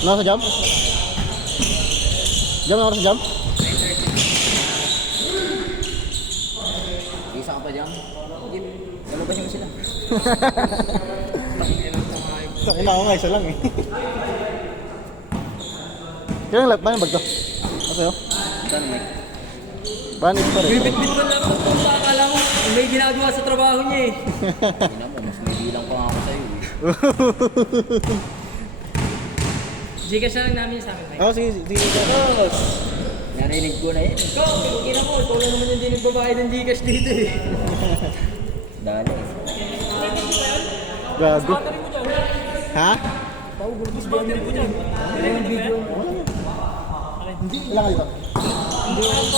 Ano sa jump? Jump, ano sa jump? Isa ka pa dyan? Lalubasin mo sila. Ina ko nga, isa lang eh. Kailang lap ba yung bag to? Ano sa'yo? Saan Mike? Banit pa rin. Bibit-bit ko lang kung akala mo may ginagawa sa trabaho niya eh. Ina mo, mas may bilang pa nga ako sa'yo eh. Gcash na lang namin sa akin, Mike. Oo, sige, sige. Narinig ko na yan. Ikaw, ina mo, ikaw lang naman yung din nagbabayad ng Gcash dito eh. Dali. Gago. Ha? Paugulbis ba yung ko dyan? Ano yung video mo? Hindi, wala ka dito. Hindi. Wala ka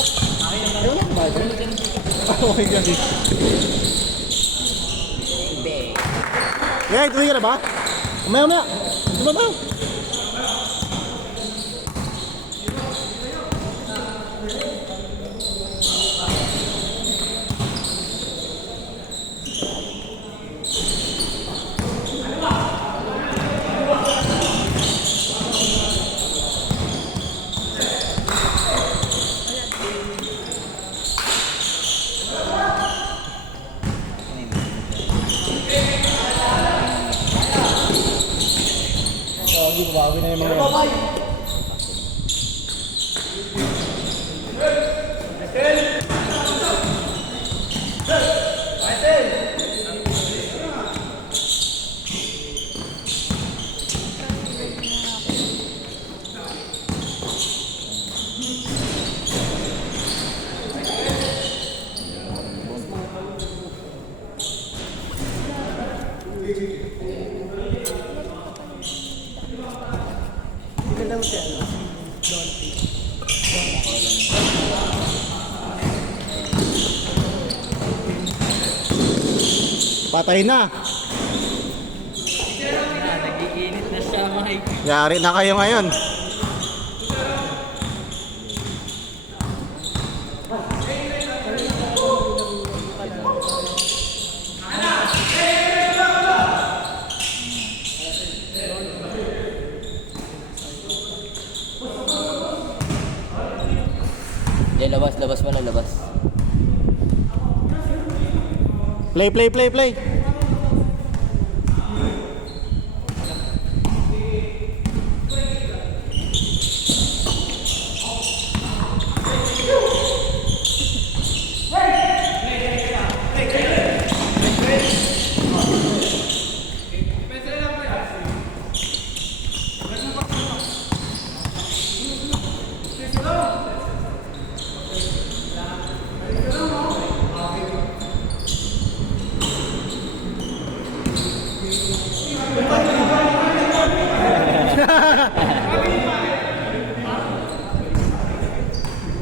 ba? Okay, gago. Eh, tuloy ka na ba? Umaya. Tumaba. Bawi na yung mga patay na. Nagiinit na siya, Mike. Yari na kayo ngayon. Diyan, labas mo lang, labas. Play.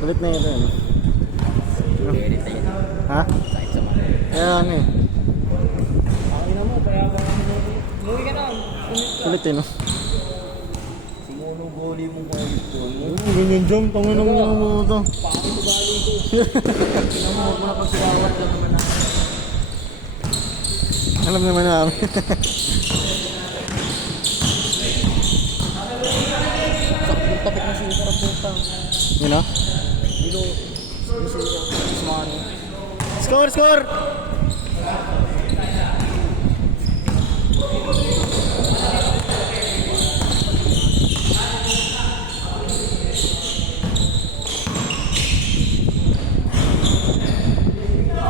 Ulit na ito. Ano? Edit na yun. Ha? Sakit sa mga. Kaya ano eh. Ina mo, kaya ba umuwi ka na. Ulit eh no. Simuno goli mo ko ito. Ganyan jump. Tangin ng mga ano ito. Paano ko bali ko? Ina mo, huwag mo na pagsilawat lang naman na. Alam naman namin. Tapos na siya para puta. You know? Dito, sumano. Score!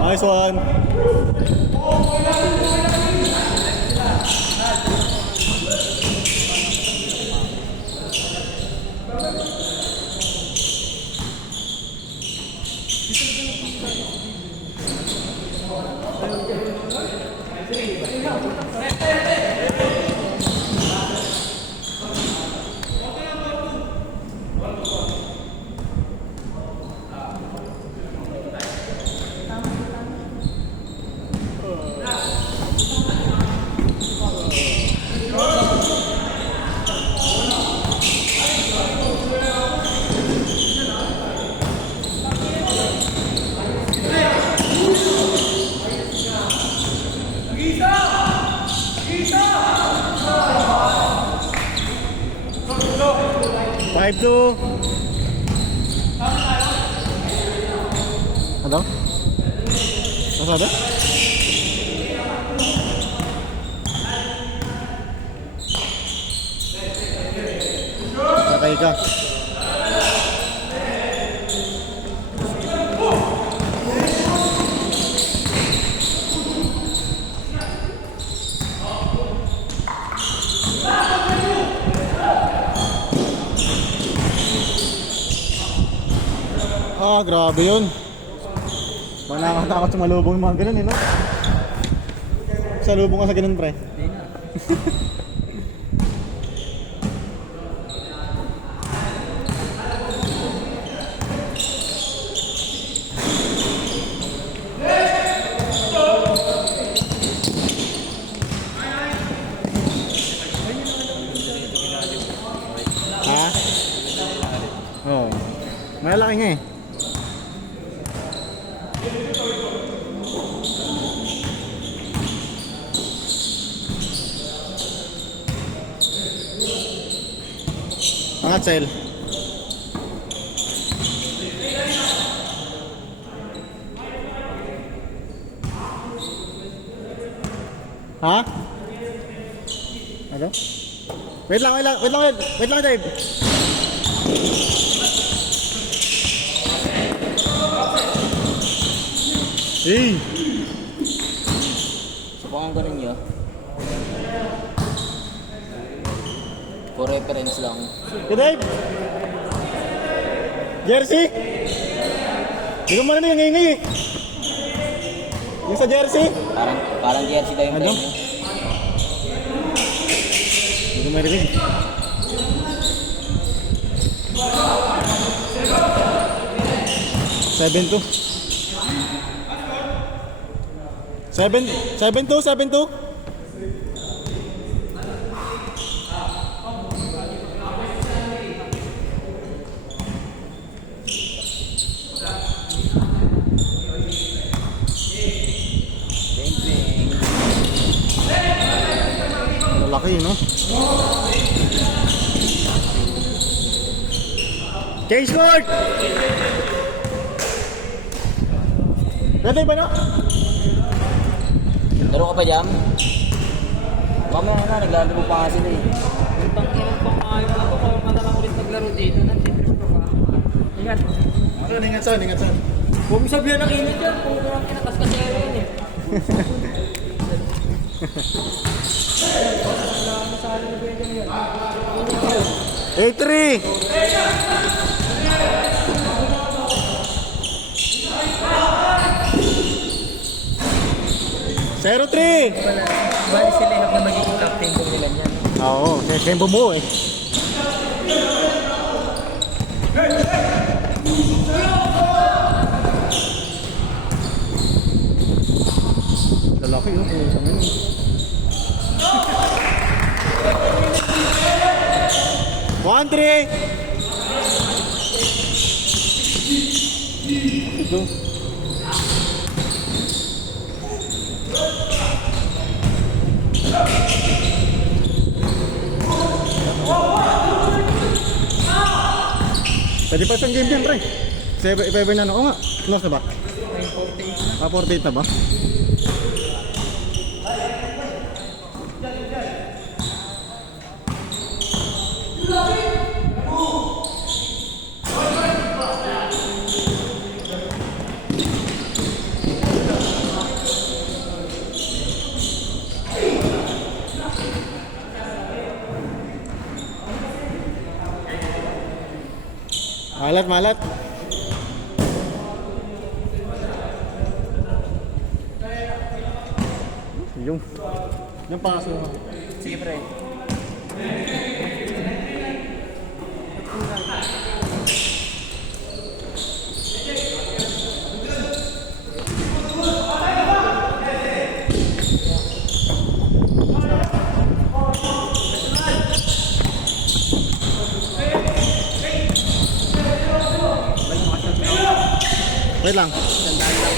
Nice one. 5-2. Ano? Ano sabi? Sakay ka. Ah, grabe yun. Parang nakakatakot sa malubong yung mga ganun eh, no? Sa lubong ka sa ganun, pre. Hindi na. Ha? Oo. Oh. Malaki nga eh. Angat, Sel. Ha? Ano? Wait lang, Dave. Hey! Subukan ko ninyo. For reference lang. Hey, Dave! Jersey? Hindi ko marinig ang ingay eh. Yung sa jersey? Parang jersey daw yung Ano? premium. Hindi ko marinig. Seven two. Laki, no? Cage court! Ready ba na? Laro ka pa dyan? Mamaya na, naglalaro pa nga sila eh. Yung tangkinan pang ayaw na to, kaya ka na lang ulit maglaro dito. Nandito pa. Ingat. Ingat saan. Huwag mo sabihan ng init yan. Kung ito lang kinakas kasi yun eh. Masali na ba yan? 8-3! Zero 3! Bali sila yung na magiging captain kung nila yan. Oo, kaya bumuo eh. Lalaki yun. 1-3! Ito. Pwede pa isang game yan, pre. Ipa-iba na, oo nga. Close na ba? 9:48 na. 48 na ba? Malat. Yung paso mo. Sige pre. Wait lang. Sandaan lang.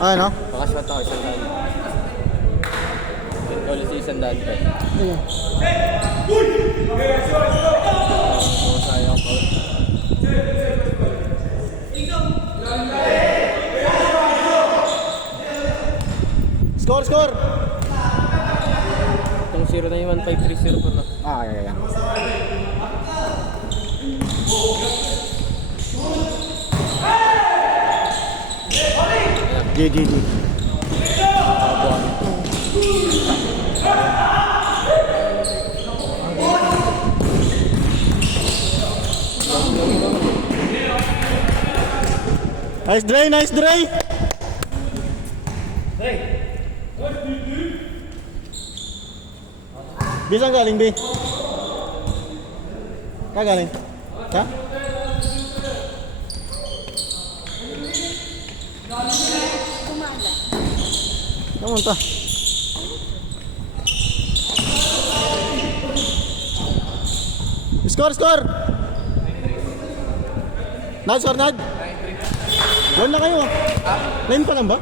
Ano? Pakaswat ako, sandaan. Ulit si sandaan pa. na yung 1530 po na. Ah, kaya. GG. Nice dry, nice dry. Bisa galing, Bi? Galing? Ha? Naman ta. Score! Nad, score, Nad. 1 na kayo. 9 pa lang ba?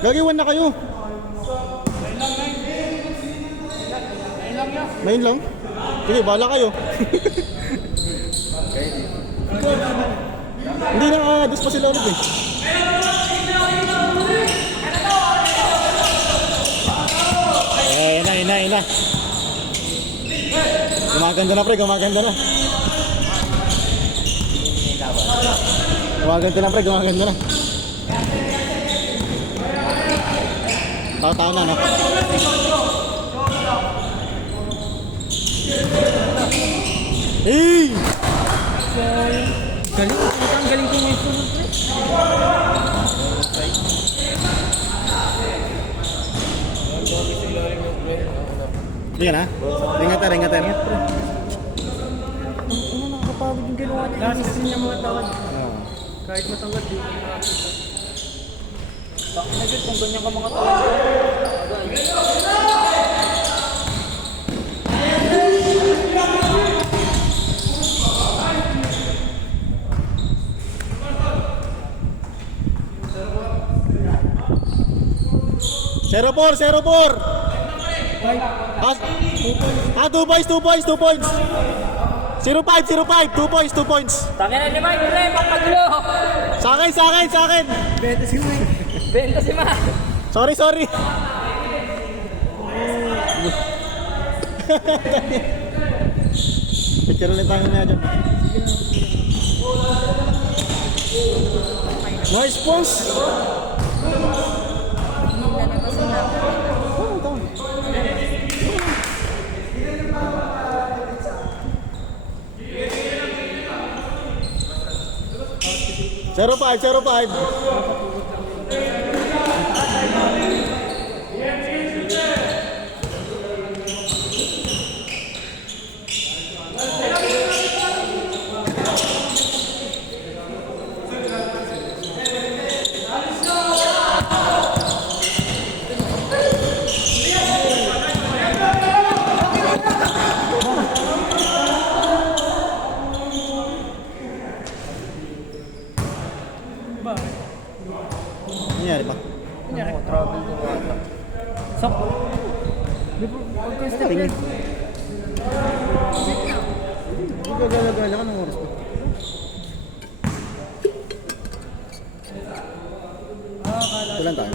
Gagi 1 na kayo. 9 lang? Sige, bahala kayo. Hindi na dos pa sila ulit eh. Ina. Gumaganda na pre, gumaganda na. Tao na, no? Hey! Galing, ang galing ko yung sunod pre. Hindi na? Ringatan. Ano nakakapagod yung ginawa niya? Lakas niya mga tawad. Kahit matanggal, di ko nakakita. Bakit na dyan kung ganyan ka mga tawad? Zero four. 2 points. 0-5, 2 points. Tangin na ni Mike, pre, papagulo! Sa akin. Benta si Ma! Sorry. Picture ulit tayo na dyan. Nice pulse. Zero five. Nangyari ba? Travel to Wata. So, di ba, pagka-step Tingin. Hindi ka gala-gala ka ng oras pa. Ilan tayo?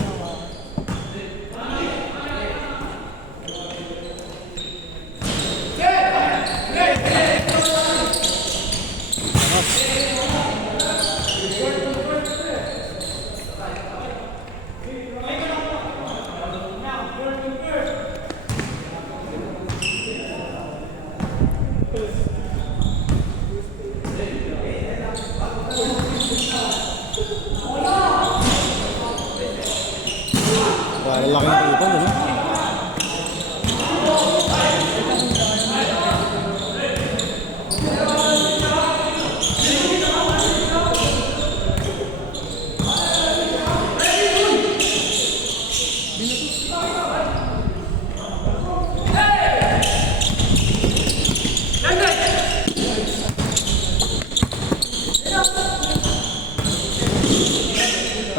Laki ng ipon, ano?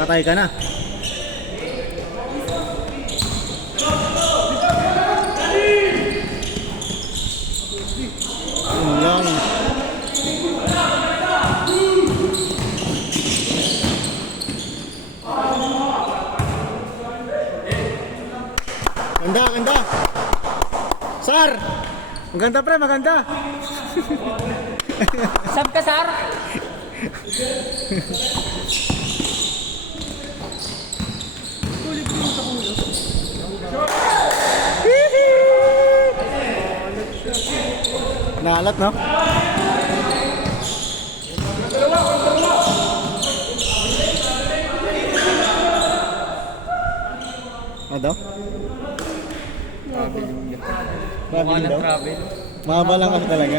Patay ka na. Yan. Ganda. Sar! Maganda pre, maganda. Sab ka, Sar? Nalat, no? Ano daw? Mukha Travel ng daw? travel. Mahaba lang kasi talaga.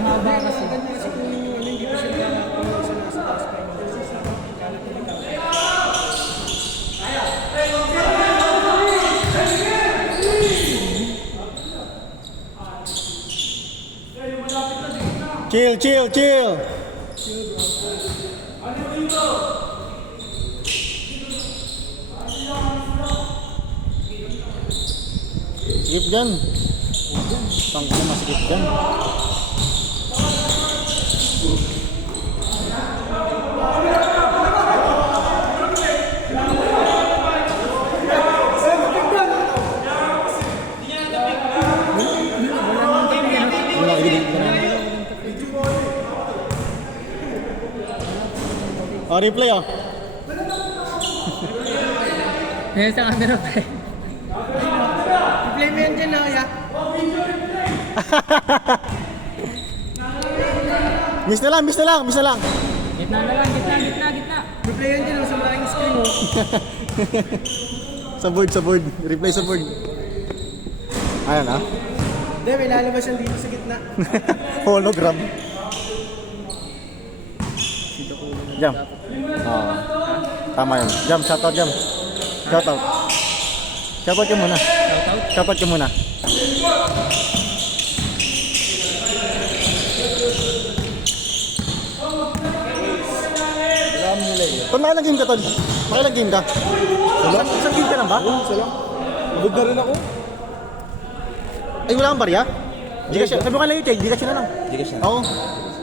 Mahaba kasi. Chill, chill, chill. Sikip dyan. Tangka na masikip dyan. Wala, gidig na. Oh, replay oh. Ngayon sa camera pa eh. Play mo yan dyan na, ya. Miss na lang, miss na lang, miss na lang. Gitna na lang, gitna. Play yan dyan sa malaking screen mo. Sa board, sa board. Replay sa board. Ayan ah. Hindi, may lalabas yan dito sa gitna. Hologram. Jam. Oo. Tama yun. Jam, shoutout Jam. Shoutout. Shoutout ka muna. Shoutout ka muna. Kung makilang-game ka, Tol. Makilang-game ka. Isang game ka lang ba? Isa lang. Abod na rin ako. Ay, wala kang barya? Gcash, sabi ko lang yung Gcash na lang. Gcash na. Oo.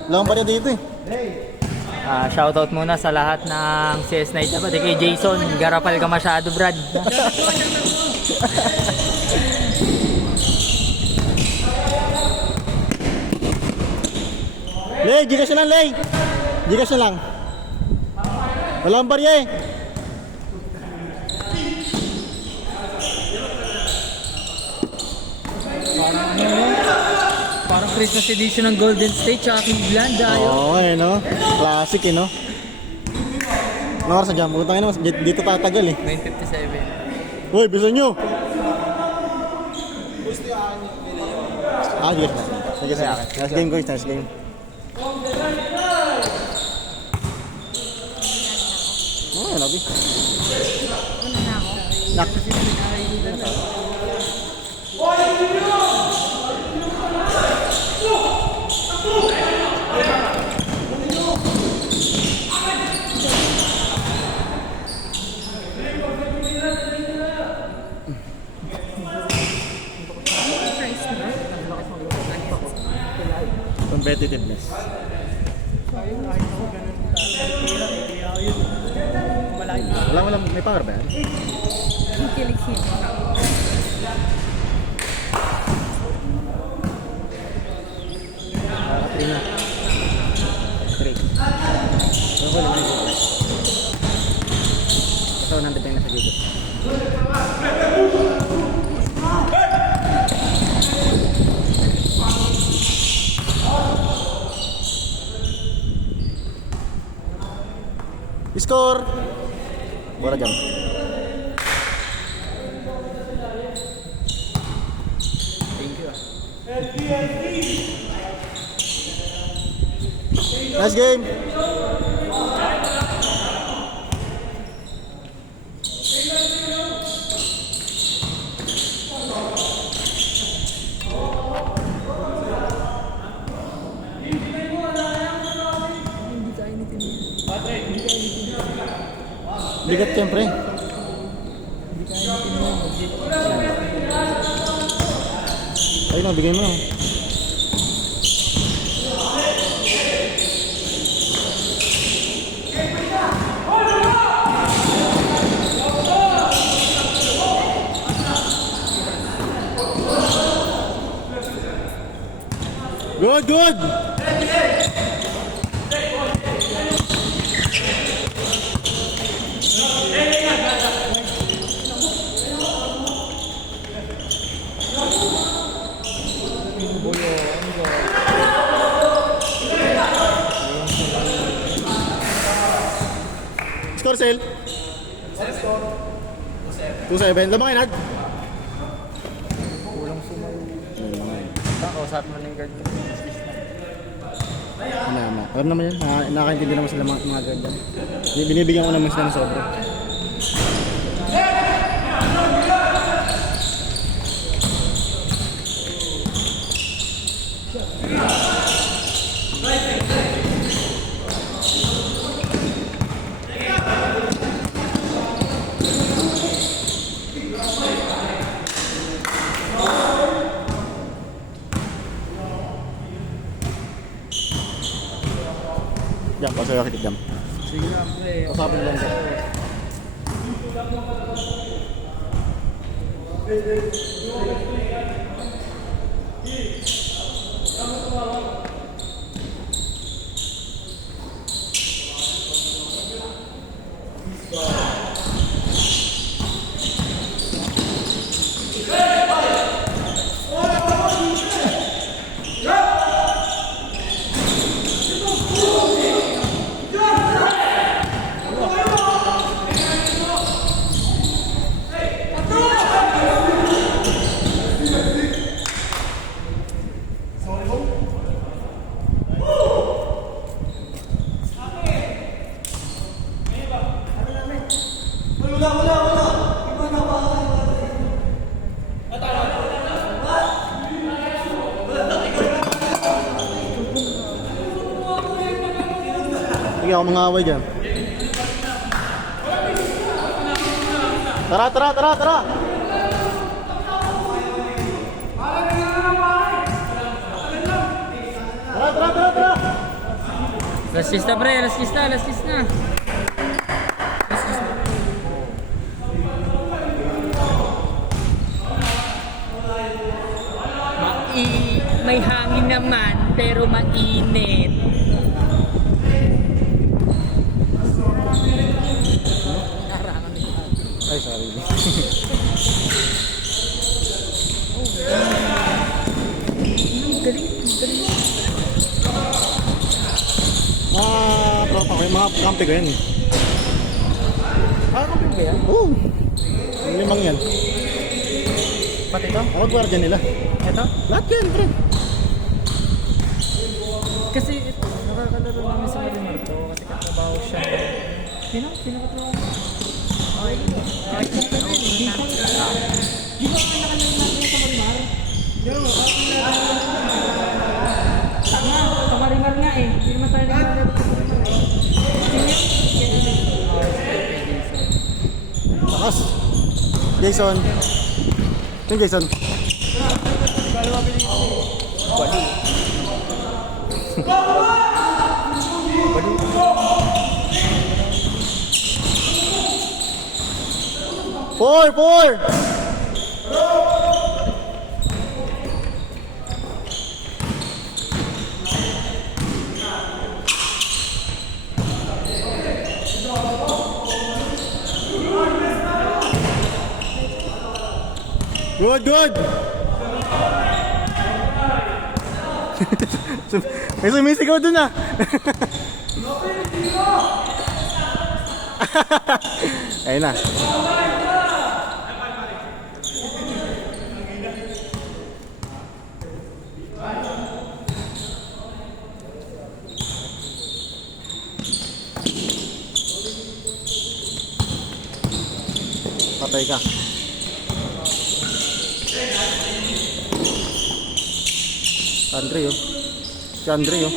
Wala kang barya dito eh. Shoutout muna sa lahat ng CS Night na pati kay Jason. Garapal ka masyado, Brad. Lay, Gcash na lang, Lay. Gcash na lang. Wala kang barya eh. Parang Christmas edition ng Golden State tsaka Cleveland. Oo, eh no. Classic eh no. Ano oras na dyan? Putang ina, dito tatagal eh. 9:57. Uy, bisa nyo. Gcash na. Sige, sige. Nice game guys, nice game. Oh, nabi. Nak. Competitiveness. Wala, may power ba yan? Three na. Three. Ano ko naman yung Gcash? Basta 100 na sa Gcash. Score! Bola jam. Thank you. Nice game! Bigat siyempre. Ayun na, bigay mo. Good, good! Score, Sel? 2-7. Lamang inad? Kausap mo ng guard ko. Tama. Alam naman yan. Nakakaintindi naman sila mga ganyan. Binibigyan ko naman sila ng sobra. Jam, pasok kita jam. Sige lang, pre. Pasapin lang jam. Sige ako mga away dyan. Tara, tara, tara, tara! Tara, tara, tara, tara! Last kiss na, pre. Last kiss na, last kiss na. May hangin naman, pero mainit. Ay, sorry. Tropa ko, yung mga kampi ko yan eh. Kampi ba yan? Oo. Yung limang yan. Pati ito? Ako gwardiya nila. Ito? Lahat yan, pre. Kasi ito, nakakalaro namin sa Marimar to kasi katrabaho siya. Pinakatrabaho ko. Okay. Di ba nakalaro natin sa Marimar? Tama, sa Marimar nga eh. Hindi naman tayo nakalaro sa Marimar eh. Takas. Jason. Yung Jason. Four! Good! May sumisigaw dun ah. Ayun na. Patay ka. Andre oh. Si Andre oh.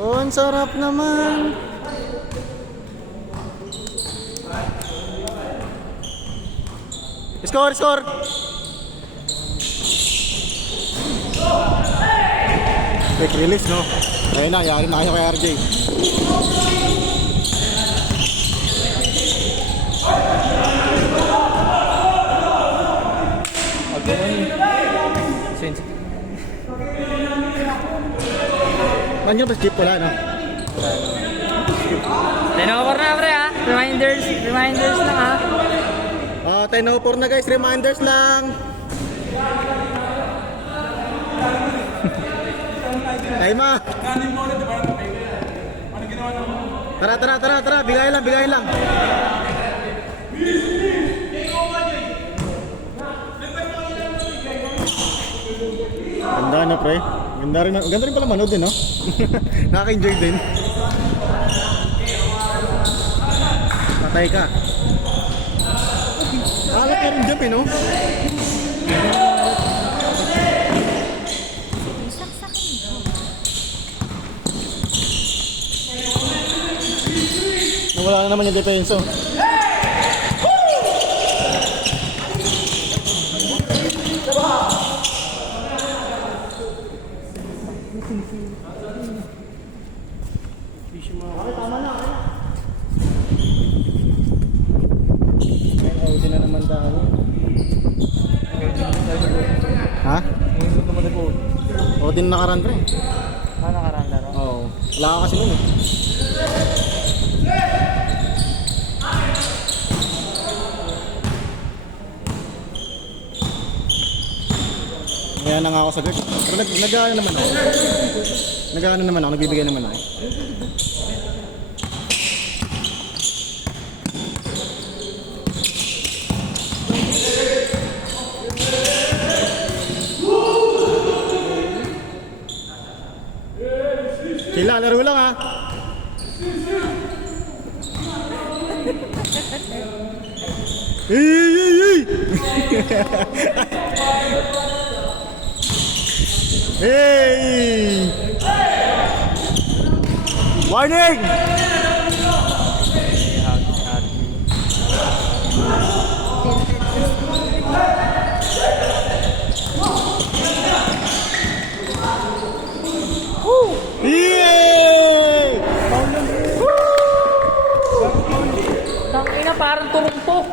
Oh, ang sarap naman. Score! Quick release, no? Ayun na, yari na kayo kay RJ. sensitive. Nandiyan ba skip wala, no? Tinover na pre ha. Reminders lang ha. 10:04 na guys, reminders lang. Time ah. Tara, bigay lang. Ganda na pre. Ganda rin pala manood din, no? Nakaka-enjoy din. Patay ka. Alat ka rin jump, eh, no? Nawala na naman yung depenso. Hindi na naman tayo. Ha? O din nakaraan pre. Nakaranda no? Oo. Wala ka kasi nun eh. Kaya na nga ako sa guard. Pero nag-ano naman ako. Nag-ano naman ako, nagbibigay naman ako. Sila, laro lang ha. Hey! Warning! Yay! Tangina parang turumpok.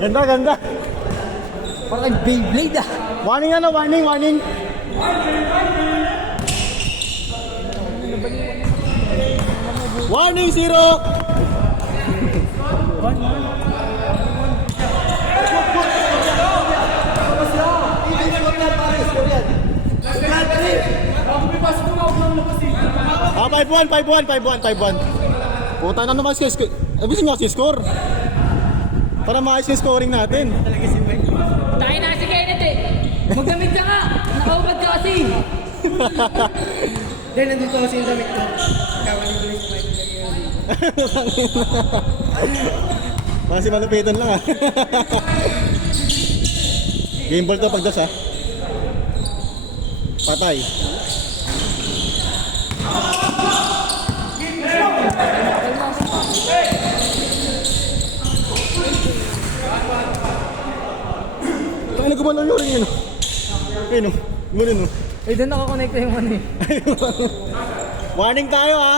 Ganda. Parang Beyblade ah. Warning na, warning. Warning, zero! Ah, 5-1. Puta na naman si score. Para maayos yung scoring natin. Tayo na si Kenneth eh. Magdamit ka nga. Nakaubad ka kasi. Then, nandito kasi yung damit ko. Kawali ko yung smile. Kasi malupitan lang ah. Game ball to pagdas ah. Patay. Kaya gumalaw yung ring yun. Ayun o. Gumalaw o. Eh doon nakakonect yung ano eh. Warning tayo ha.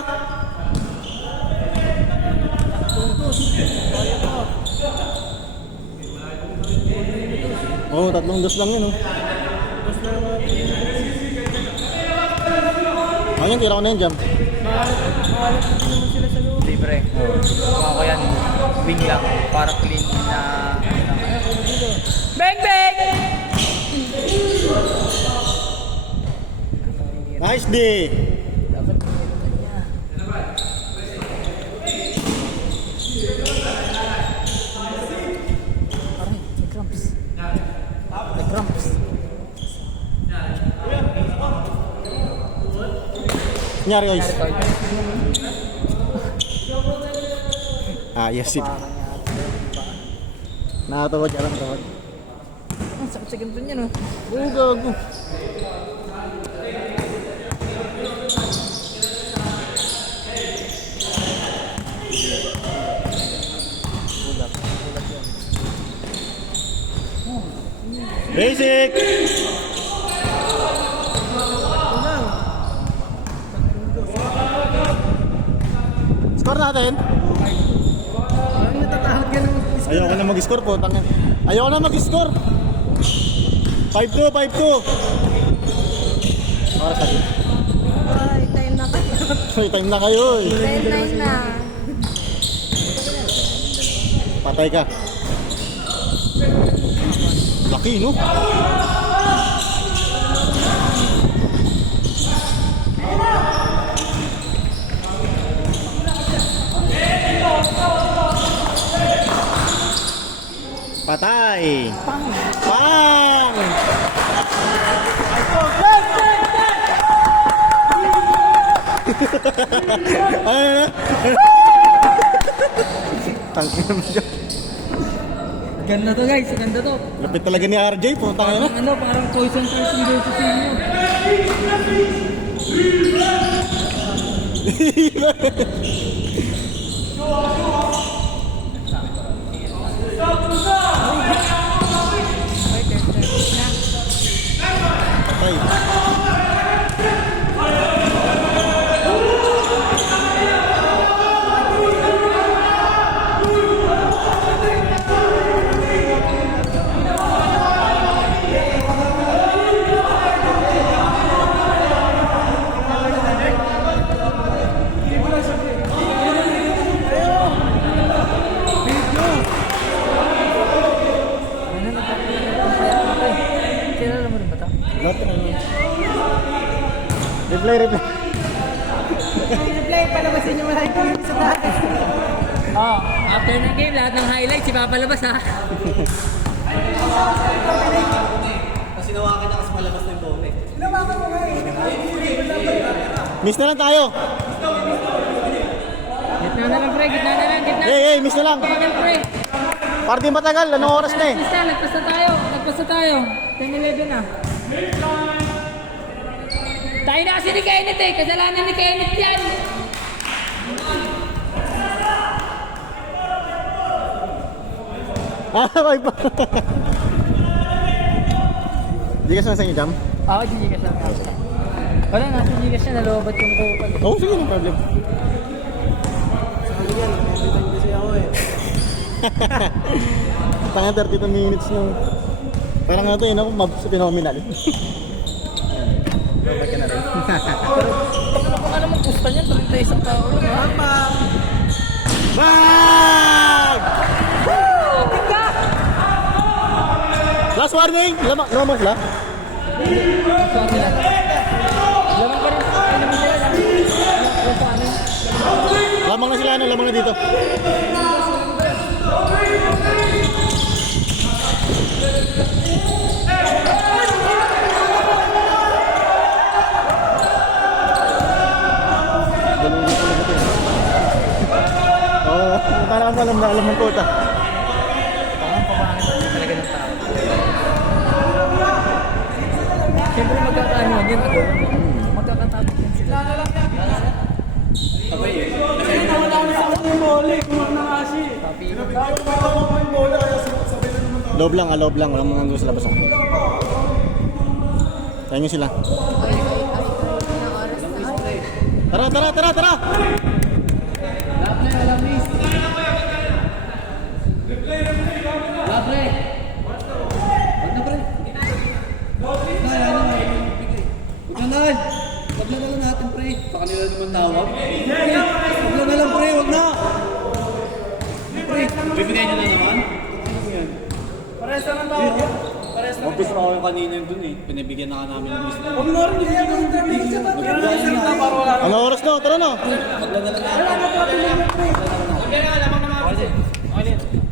Oh, 3 dos lang yun oh. Ayun, tira ko na yun, jump. Libre. Ako yan. Wing lang. Para clean na... Bang! Nice day. May cramps. Nyari guys. Yes, sip. Nakatawag ka lang, tawag. Ang sakit sa ganito niya no. Oo, gago. Basic! Score natin? Parang natatakot ka ng Ayoko na mag-score po. Ayoko na mag-score. 5-2, 5-2. Oras natin. Ay, time na kayo. May time na kayo eh. 10-9 na. Patay ka. Laki, no? Patay! Pang! Ano na? Tangkin naman siya. Ganda to guys, ganda to. Lapit talaga ni RJ, putang ina. Ano, parang poison person versus inyo. Patay. Ano, kilala mo rin ba ito? Lahat na ano. Replay, replay. Reply, palabasin niyo malaki ko yung sa dati. Oh, after ng game, lahat ng highlights ipapalabas ha. Kasi nawakan niya kasi malabas na yung bola eh. Miss na lang tayo. Gitna na lang pre, gitna na lang, gitna. Hey, miss na lang. Gitna na lang pre. Para di matagal, anong oras na eh? Lagpas na tayo. 10-11 na. Tayo na kasi ni Kenneth eh, kasalanan ni Kenneth yan. Ah, bye pa. Di ka sa inyo, Jam? Ako, Gcash lang nga. Wala, nasa Gcash na, nalobat yung kupal. Oo, sige, no problem. Tanga 32 minutes nung... Parang nga ito yun ako, phenomenal. Babay ka na rin. Baka naman pusta niyan, 31 tao lang ha. Bag! Last warning! Lamang mo sila? Lamang pa rin. Ay, naman sila lang. Kung paano. Lamang na sila, ano? Lamang na dito. Oo, parang alam ng kota. Parang pamangit talaga ng tao. Siyempre magkakaano yun ako. Magkakatapos yan sila. Loob lang, walang mga nandun sa labas ako. Tayo nyo sila. Tara! Huwag na lang natin pre. Sa kanila naman tawag. Huwag na lang pre, huwag na. Pre, bibigyan nyo na naman. Parehas lang ang tawag. Umpis na ako yung kanina yung dun eh. Pinibigyan na ka namin ng list. Huwag na rin bigyan ng interview. Ano oras na? Tara na! Huwag na lang natin. Wala ka pa pinag-pre. Okay din.